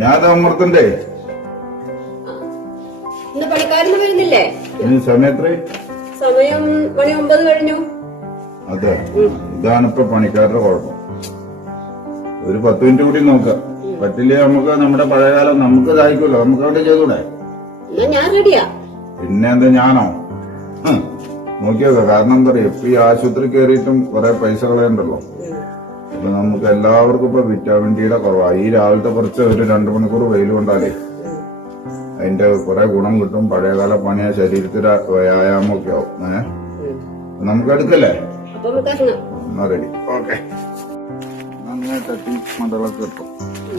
ഞാൻ അമൃതന്റെ ഇന്ന് പണിക്കാരൊന്നും വരുന്നില്ലേ? സമയം എത്ര? സമയം മണി 9 കഴിഞ്ഞു. അതെ, ഇതാണിപ്പോ പണിക്കാരുടെ കുഴപ്പം. ഒരു 10 മിനിറ്റ് കൂടി നോക്കാം. പറ്റില്ലേ നമുക്ക് നമ്മുടെ പഴയകാലം നമുക്ക് ഇതായിക്കല്ലോ, നമുക്ക് അവിടെ ചെയ്തൂടെ? ഞാൻ റെഡിയാ. പിന്നെ എന്താ ഞാനോ? നോക്കിയോക്ക. കാരണം എന്താ പറയാ, ഇപ്പൊ ഈ ആശുപത്രി കയറിയിട്ടും കുറെ പൈസ കളയണ്ടല്ലോ. അപ്പൊ നമുക്ക് എല്ലാവർക്കും ഇപ്പൊ വിറ്റാമിൻ ഡിയുടെ കുറവാണ്. ഈ രാവിലത്തെ കുറച്ച് ഒരു 2 മണിക്കൂർ വെയിൽ കൊണ്ടാലേ അതിന്റെ കുറെ ഗുണം കിട്ടും. പഴയകാല പണിയ ശരീരത്തിൽ വ്യായാമമൊക്കെ ആവും. നമുക്ക് എടുക്കല്ലേ? എന്നാ റെഡി. ഓക്കെ, അങ്ങനെ തട്ടി മണ്ടകളൊക്കെ കിട്ടും.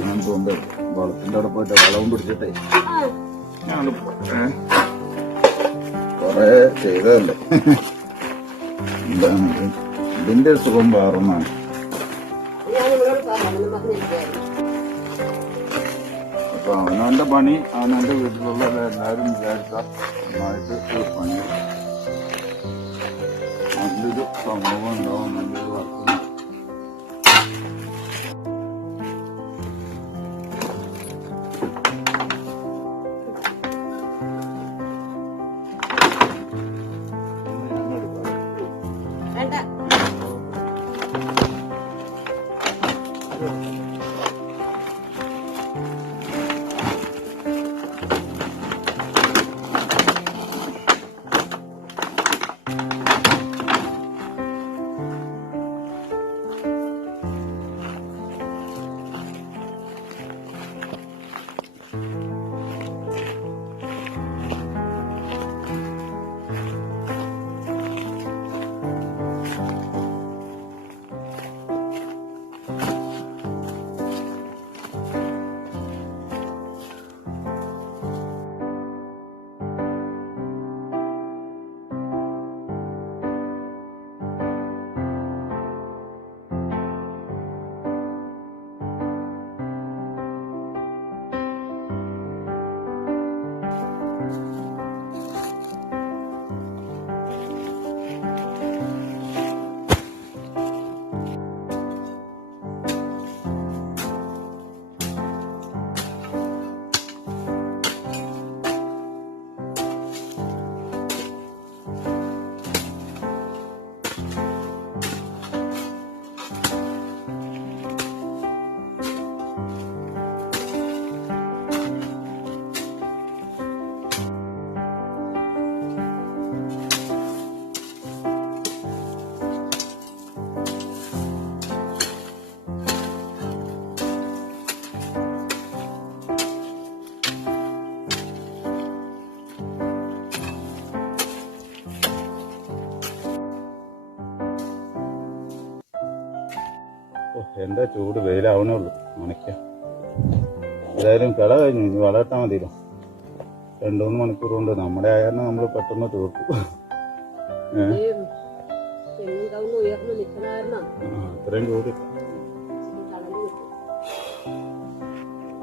ഞാൻ തോന്നുന്നു വളത്തിന്റെ അവിടെ പോയിട്ട് വളവും പിടിച്ചിട്ടേ ഞാൻ കൊറേ ചെയ്തതല്ലേ. എന്താണ് ഇതിന്റെ സുഖം വേറൊന്നാണ്. അപ്പൊ അവനവന്റെ പണി അവനവന്റെ വീട്ടിലുള്ള എല്ലാവരും വിചാരിച്ചാൽ നന്നായിട്ട് പണി നല്ലൊരു സമൂഹം ഉണ്ടാവും, നല്ലൊരു വർക്ക്. എന്താ ചൂട്, വെയിലാവണേ ഉള്ളൂ. ഉണക്കാം. ഏതായാലും കള കഴിഞ്ഞു, ഇനി വളർത്താൻ മതിയല്ലോ. 2-3 മണിക്കൂർ കൊണ്ട് നമ്മുടെ ആയാലും നമ്മൾ പെട്ടെന്ന് തീർക്കും. അത്രയും ചൂട്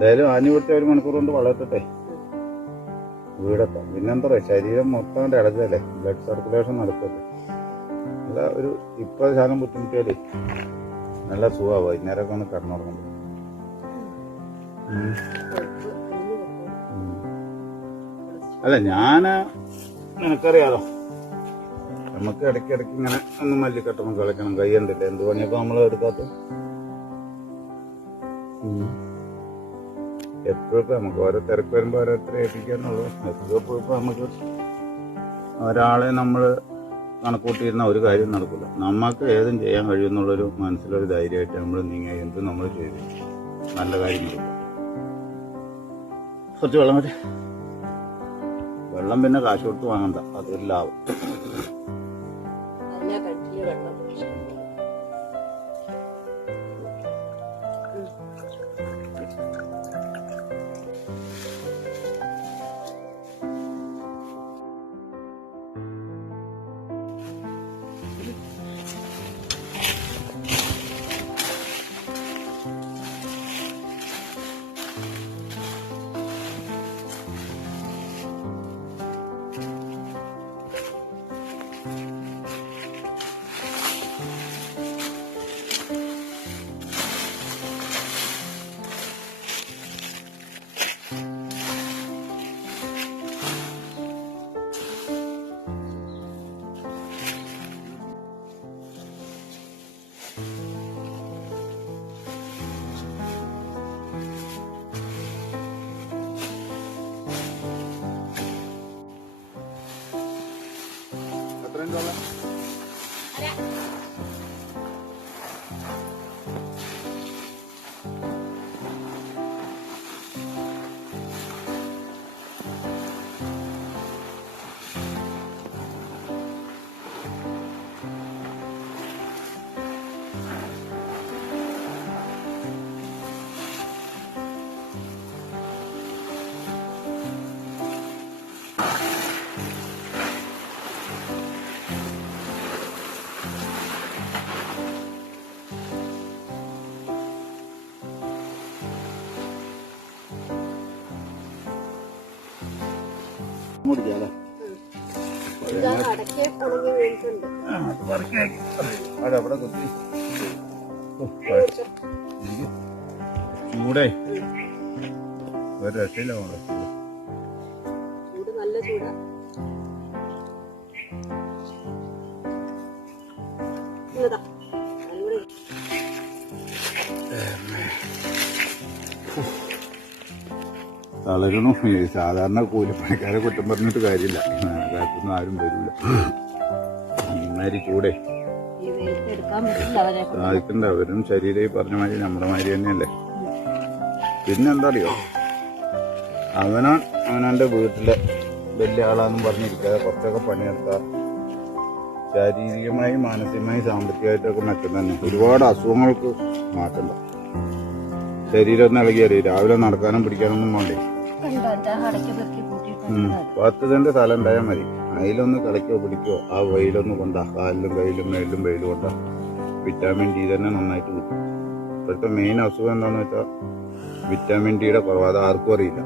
ഏതായാലും ആഞ്ഞുപിടിച്ച 1 മണിക്കൂർ കൊണ്ട് വളർത്തട്ടെ, വീടെത്താം. പിന്നെന്താ പറയാ, ശരീരം മൊത്തം ഇളകല്ലേ, ബ്ലഡ് സർക്കുലേഷൻ നടക്കല്ലേ. അല്ല ഒരു 20% ബുദ്ധിമുട്ടിയാലേ നല്ല സുഖമാവും. വൈകുന്നേരമൊക്കെ ഒന്ന് കിടന്നുറങ്ങുമ്പോൾ അല്ല നിനക്കറിയാലോ, നമുക്ക് ഇടയ്ക്കിടയ്ക്ക് ഇങ്ങനെ ഒന്ന് മല്ലിക്കട്ടണം, കളിക്കണം. കൈയ്യണ്ടില്ല, എന്ത് പണിയപ്പോ നമ്മൾ എടുക്കാത്ത. എപ്പോഴും നമുക്ക് ഓരോ തിരക്ക് വരുമ്പോ ഓരോരുത്തരെ ഏൽപ്പിക്കാന്നുള്ളൂ. എപ്പോഴും നമുക്ക് ഒരാളെ നമ്മൾ കണക്കൂട്ടിയിരുന്ന ഒരു കാര്യം നടക്കില്ല. നമുക്ക് ഏതും ചെയ്യാൻ കഴിയുമെന്നുള്ളൊരു മനസ്സിലൊരു ധൈര്യമായിട്ട് നമ്മൾ നീങ്ങി എന്തും നമ്മൾ ചെയ്തു നല്ല കാര്യം നടക്കും. കുറച്ച് വെള്ളം മതി. വെള്ളം പിന്നെ കാശ് കൊടുത്ത് വാങ്ങണ്ട, അതൊരു ലാഭം. മുടിക്കാല്ലേ ഇതാണ് അടയ്ക്ക് ഉണങ്ങി വീണിട്ടുണ്ട്. അവിടെ കുത്തി ചൂടേ ഒരു രക്ഷയില്ല മോളെ ചൂട് നല്ല ചൂടാ. ഇന്നതാ അതുകൂടെ തളരണു. സാധാരണ കൂലിപ്പണിക്കാരെ കുറ്റം പറഞ്ഞിട്ട് കാര്യമില്ല, കാലത്തൊന്നും ആരും വരില്ല. ഇമാതിരി ചൂടേ ഈ വെയിലത്ത് എടുക്കാൻ പറ്റില്ല അവരെ. സാധിക്കണ്ട. അവരും ശരീരം ഈ പറഞ്ഞ മാതിരി നമ്മുടെ മാതിരി തന്നെയല്ലേ. പിന്നെന്താ അറിയോ, അവനാന്റെ വീട്ടിലെ വലിയ ആളാന്നും പറഞ്ഞിരിക്കാതെ കുറച്ചൊക്കെ പണിയെടുത്താൽ ശാരീരികമായി മാനസികമായി സാമ്പത്തികമായിട്ടൊക്കെ മെച്ചം തന്നെ. ഒരുപാട് അസുഖങ്ങൾക്ക് മാറ്റണ്ട. ശരീരം ഒന്ന് ഇളകിയാലേ രാവിലെ നടക്കാനും പിടിക്കാനൊന്നും വേണ്ടേ. 10 സെന്റ് സ്ഥലം ഉണ്ടായാൽ മതി. അതിലൊന്ന് കളിക്കോ പിടിക്കോ ആ വെയിലൊന്ന് കൊണ്ടാ, കാലിലും കയ്യിലും മേലിലും വെയിൽ കൊണ്ടാ വിറ്റാമിൻ ഡി തന്നെ നന്നായിട്ട് കിട്ടും. ഇപ്പോഴത്തെ മെയിൻ അസുഖം എന്താന്ന് വെച്ചാൽ വിറ്റാമിൻ ഡിയുടെ കുറവ്. അത് ആർക്കും അറിയില്ല.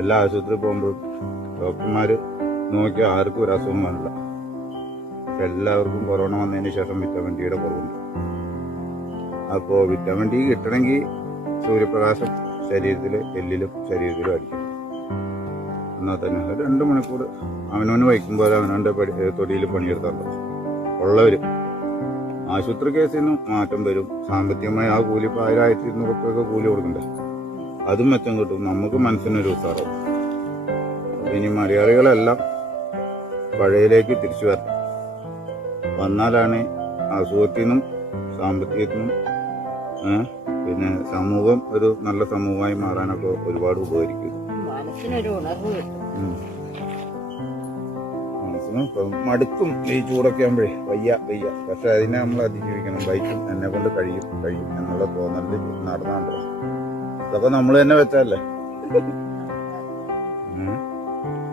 എല്ലാ ആശുപത്രി പോകുമ്പോഴും ഡോക്ടർമാര് നോക്കിയാൽ ആർക്കും ഒരു അസുഖം കാണില്ല. എല്ലാവർക്കും കൊറോണ വന്നതിന് ശേഷം വിറ്റാമിൻ ഡിയുടെ കുറവുണ്ട്. അപ്പോ വിറ്റാമിൻ ഡി കിട്ടണമെങ്കിൽ സൂര്യപ്രകാശം ശരീരത്തില് എല്ലിലും ശരീരത്തിലും അടിക്കും. എന്നാൽ തന്നെ 2 മണിക്കൂർ അവനവന് വയ്ക്കുമ്പോൾ അവനവന്റെ തൊടിയിൽ പണിയെടുത്താൽ ഉള്ളവര് ആശുപത്രി കേസിനും മാറ്റം വരും. സാമ്പത്തികമായി ആ കൂലി 1000-1200 രൂപയൊക്കെ കൂലി കൊടുക്കണ്ടേ, അതും മെച്ചം കിട്ടും. നമുക്ക് മനസ്സിനൊരു ഉത്സാഹം. അപ്പൊ ഇനി മലയാളികളെല്ലാം പഴയയിലേക്ക് തിരിച്ചു വരണം. വന്നാലാണ് അസുഖത്തിനും സാമ്പത്തികത്തിനും പിന്നെ സമൂഹം ഒരു നല്ല സമൂഹമായി മാറാനൊക്കെ ഒരുപാട് ഉപകരിക്കും. മനസ്സിനൊരു ഉണർവ് കിട്ടും. മനസ്സിന് മടുക്കും ഈ ചൂടൊക്കെ ആകുമ്പോഴേ. വയ്യ. പക്ഷെ അതിനെ നമ്മൾ അതിജീവിക്കണം. ബൈക്കും എന്നെ കൊണ്ട് കഴിയും എന്നുള്ള തോന്നലിൽ നടന്നാണ്ടോ. ഇതൊക്കെ നമ്മൾ തന്നെ വെച്ചല്ലേ.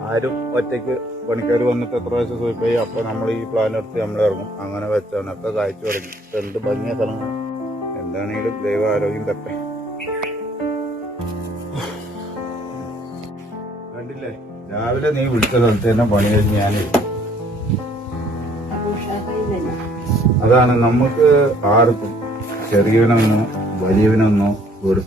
ആരും ഒറ്റയ്ക്ക് പണിക്കാർ വന്നിട്ട് എത്ര പ്രാവശ്യം സൂയിപ്പായി അപ്പൊ നമ്മൾ ഈ പ്ലാൻ എടുത്ത് നമ്മൾ ഇറങ്ങും. അങ്ങനെ വെച്ചാണ് ഒക്കെ കാഴ്ച തുടങ്ങി. എന്ത് ഭംഗിയ സ്ഥലങ്ങൾ. എന്താണെങ്കിലും ദൈവ ആരോഗ്യം തട്ടെ. കണ്ടില്ലേ, രാവിലെ നീ വിളിച്ച സ്ഥലത്ത് തന്നെ പണി കഴിഞ്ഞ് ഞാൻ അതാണ്. നമുക്ക് ആർക്കും ചെറിയവനൊന്നോ വലിയവനൊന്നോ ഒരു